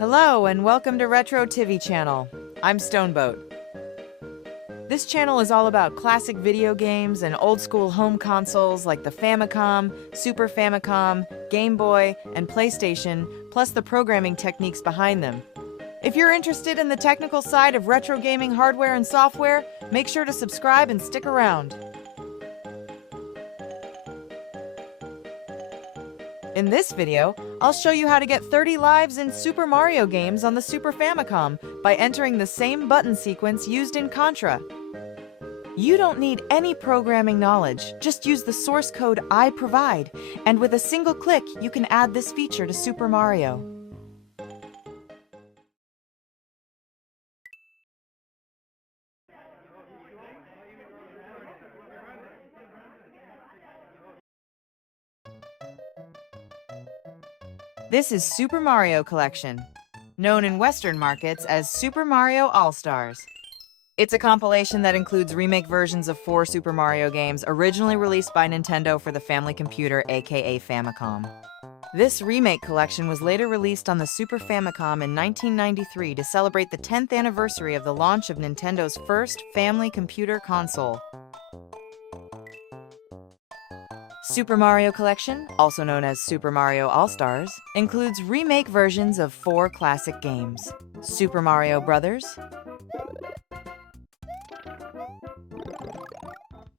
Hello and welcome to Retro TV channel. I'm Stoneboat. This channel is all about classic video games and old school home consoles like the Famicom, Super Famicom, Game Boy, and PlayStation, plus the programming techniques behind them. If you're interested in the technical side of retro gaming hardware and software, make sure to subscribe and stick around. In this video, I'll show you how to get 30 lives in Super Mario games on the Super Famicom by entering the same button sequence used in Contra. You don't need any programming knowledge, just use the source code I provide, and with a single click, you can add this feature to Super Mario. This is Super Mario Collection, known in Western markets as Super Mario All-Stars. It's a compilation that includes remake versions of 4 Super Mario games originally released by Nintendo for the family computer, aka Famicom. This remake collection was later released on the Super Famicom in 1993 to celebrate the 10th anniversary of the launch of Nintendo's first family computer console. Super Mario Collection, also known as Super Mario All-Stars, includes remake versions of 4 classic games: Super Mario Bros.,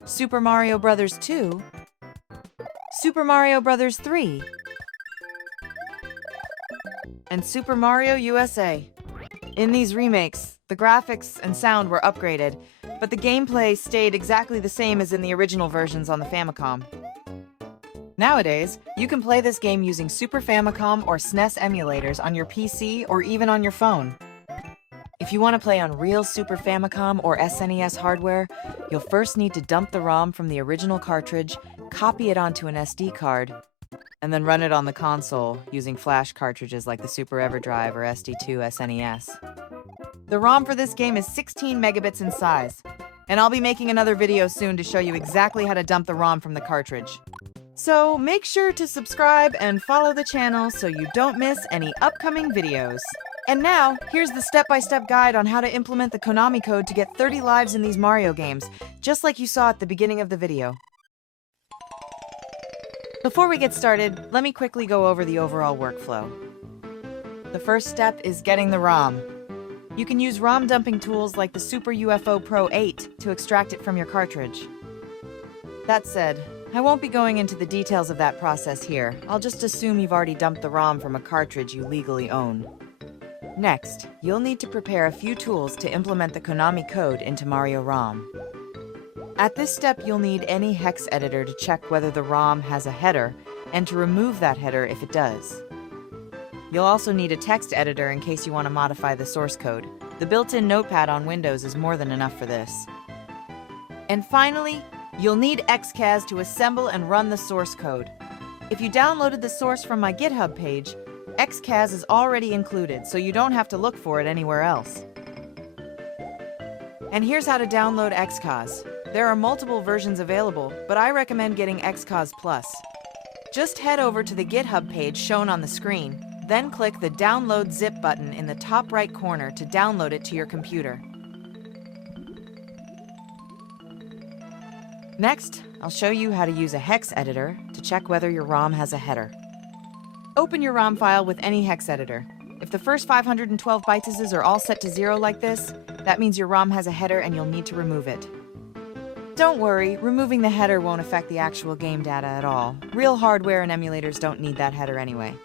Super Mario Bros. 2, Super Mario Bros. 3, and Super Mario USA. In these remakes, the graphics and sound were upgraded, but the gameplay stayed exactly the same as in the original versions on the Famicom. Nowadays, you can play this game using Super Famicom or SNES emulators on your PC or even on your phone. If you want to play on real Super Famicom or SNES hardware, you'll first need to dump the ROM from the original cartridge, copy it onto an SD card, and then run it on the console using flash cartridges like the Super EverDrive or SD2 SNES. The ROM for this game is 16 megabits in size, and I'll be making another video soon to show you exactly how to dump the ROM from the cartridge. So make sure to subscribe and follow the channel so you don't miss any upcoming videos. And now, here's the step-by-step guide on how to implement the Konami code to get 30 lives in these Mario games, just like you saw at the beginning of the video. Before we get started, let me quickly go over the overall workflow. The first step is getting the ROM. You can use ROM dumping tools like the Super UFO Pro 8 to extract it from your cartridge. That said, I won't be going into the details of that process here. I'll just assume you've already dumped the ROM from a cartridge you legally own. Next, you'll need to prepare a few tools to implement the Konami code into Mario ROM. At this step, you'll need any hex editor to check whether the ROM has a header, and to remove that header if it does. You'll also need a text editor in case you want to modify the source code. The built-in notepad on Windows is more than enough for this. And finally, you'll need XCAS to assemble and run the source code. If you downloaded the source from my GitHub page, XCAS is already included, so you don't have to look for it anywhere else. And here's how to download XCAS. There are multiple versions available, but I recommend getting XCAS Plus. Just head over to the GitHub page shown on the screen, then click the Download Zip button in the top right corner to download it to your computer. Next, I'll show you how to use a hex editor to check whether your ROM has a header. Open your ROM file with any hex editor. If the first 512 bytes are all set to 0 like this, that means your ROM has a header and you'll need to remove it. Don't worry, removing the header won't affect the actual game data at all. Real hardware and emulators don't need that header anyway.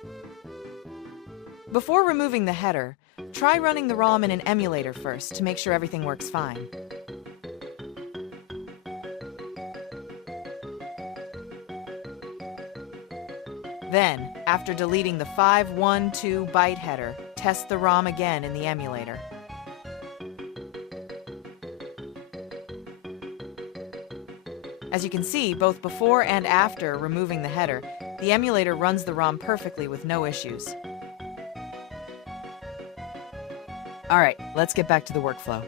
Before removing the header, try running the ROM in an emulator first to make sure everything works fine. Then, after deleting the 512 byte header, test the ROM again in the emulator. As you can see, both before and after removing the header, the emulator runs the ROM perfectly with no issues. Alright, let's get back to the workflow.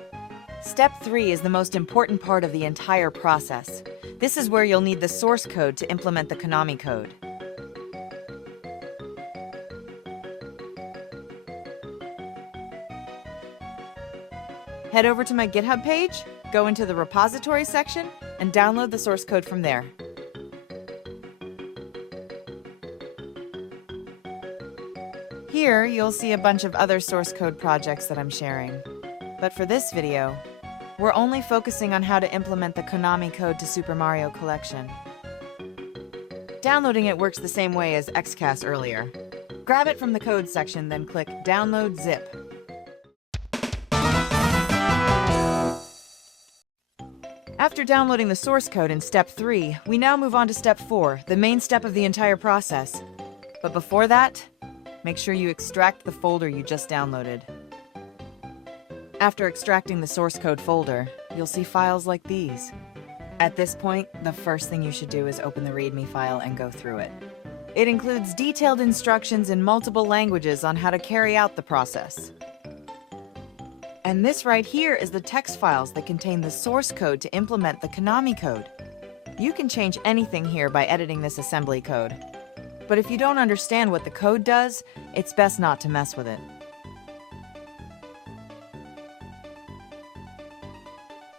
Step 3 is the most important part of the entire process. This is where you'll need the source code to implement the Konami code. Head over to my GitHub page, go into the repository section, and download the source code from there. Here, you'll see a bunch of other source code projects that I'm sharing. But for this video, we're only focusing on how to implement the Konami code to Super Mario Collection. Downloading it works the same way as XCAS earlier. Grab it from the code section, then click Download Zip. After downloading the source code in Step 3, we now move on to Step 4, the main step of the entire process. But before that, make sure you extract the folder you just downloaded. After extracting the source code folder, you'll see files like these. At this point, the first thing you should do is open the README file and go through it. It includes detailed instructions in multiple languages on how to carry out the process. And this right here is the text files that contain the source code to implement the Konami code. You can change anything here by editing this assembly code. But if you don't understand what the code does, it's best not to mess with it.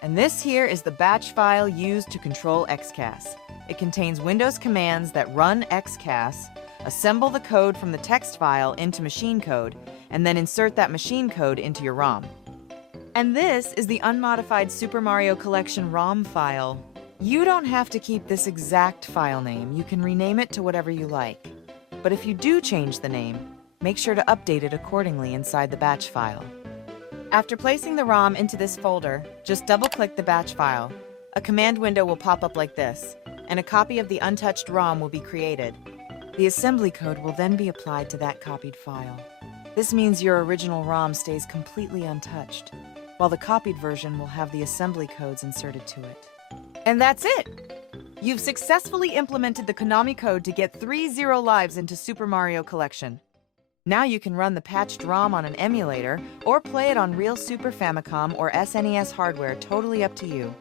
And this here is the batch file used to control XCAS. It contains Windows commands that run XCAS, assemble the code from the text file into machine code, and then insert that machine code into your ROM. And this is the unmodified Super Mario Collection ROM file. You don't have to keep this exact file name. You can rename it to whatever you like. But if you do change the name, make sure to update it accordingly inside the batch file. After placing the ROM into this folder, just double-click the batch file. A command window will pop up like this, and a copy of the untouched ROM will be created. The assembly code will then be applied to that copied file. This means your original ROM stays completely untouched, while the copied version will have the assembly codes inserted to it. And that's it! You've successfully implemented the Konami code to get 3 0 lives into Super Mario Collection. Now you can run the patched ROM on an emulator or play it on real Super Famicom or SNES hardware, totally up to you.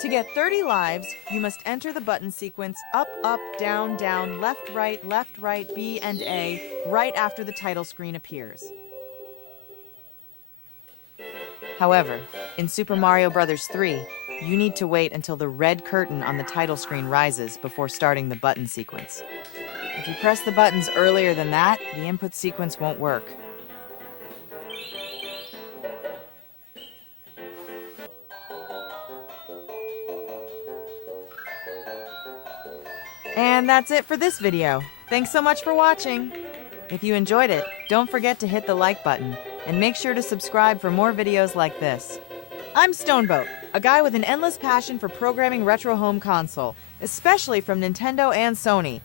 To get 30 lives, you must enter the button sequence up, up, down, down, left, right, B, and A right after the title screen appears. However, in Super Mario Bros. 3, you need to wait until the red curtain on the title screen rises before starting the button sequence. If you press the buttons earlier than that, the input sequence won't work. And that's it for this video. Thanks so much for watching. If you enjoyed it, don't forget to hit the like button and make sure to subscribe for more videos like this. I'm Stoneboat, a guy with an endless passion for programming retro home console, especially from Nintendo and Sony.